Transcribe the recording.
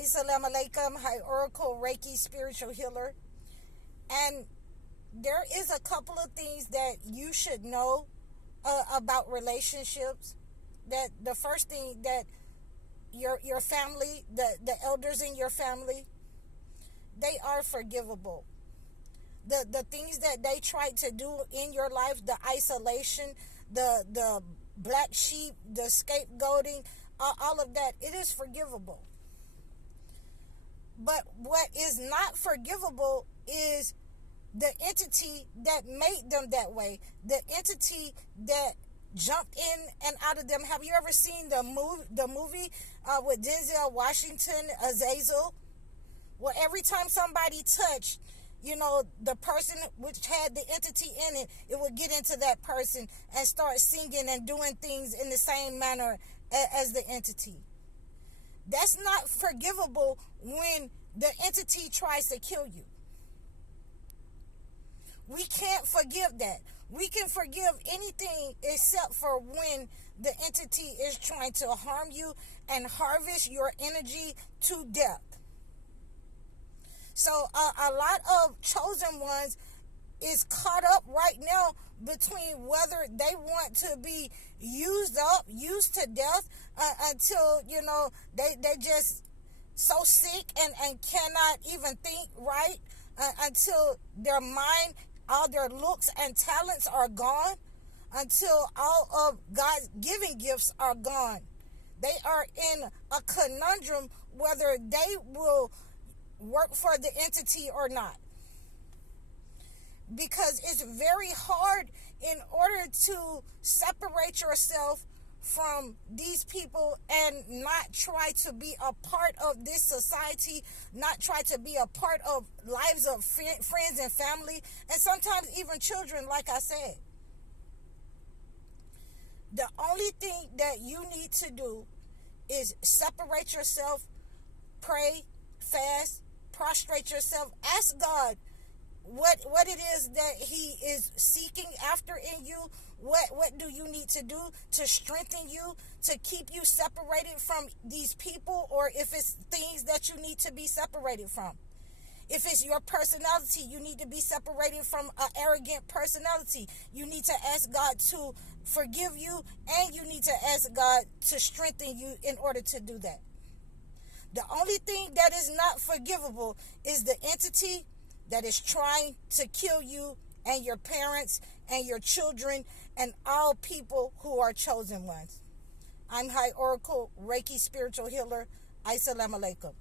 Assalamu alaikum. Hi, Oracle Reiki Spiritual Healer. And there is a couple of things that you should know about relationships. That the first thing that your family, the elders in your family, they are forgivable. The things that they tried to do in your life, the isolation, the black sheep, the scapegoating, all of that, it is forgivable. But what is not forgivable is the entity that made them that way, the entity that jumped in and out of them. Have you ever seen the movie with Denzel Washington, Azazel? Well, every time somebody touched, the person which had the entity in it, it would get into that person and start singing and doing things in the same manner as the entity. That's not forgivable when the entity tries to kill you. We can't forgive that. We can forgive anything except for when the entity is trying to harm you and harvest your energy to death. So a lot of chosen ones is caught up right now between whether they want to be used to death until, they just so sick and cannot even think right, until their mind, all their looks and talents are gone, until all of God's giving gifts are gone. They are in a conundrum whether they will work for the entity or not. Because it's very hard in order to separate yourself from these people and not try to be a part of this society, not try to be a part of lives of friends and family, and sometimes even children, like I said. The only thing that you need to do is separate yourself, pray, fast, prostrate yourself, ask God what it is that he is seeking after in you. What do you need to do to strengthen you, to keep you separated from these people, or if it's things that you need to be separated from. If it's your personality, you need to be separated from an arrogant personality. You need to ask God to forgive you, and you need to ask God to strengthen you in order to do that. The only thing that is not forgivable is the entity that is trying to kill you and your parents and your children and all people who are chosen ones. I'm High Oracle Reiki Spiritual Healer. Assalamu alaikum.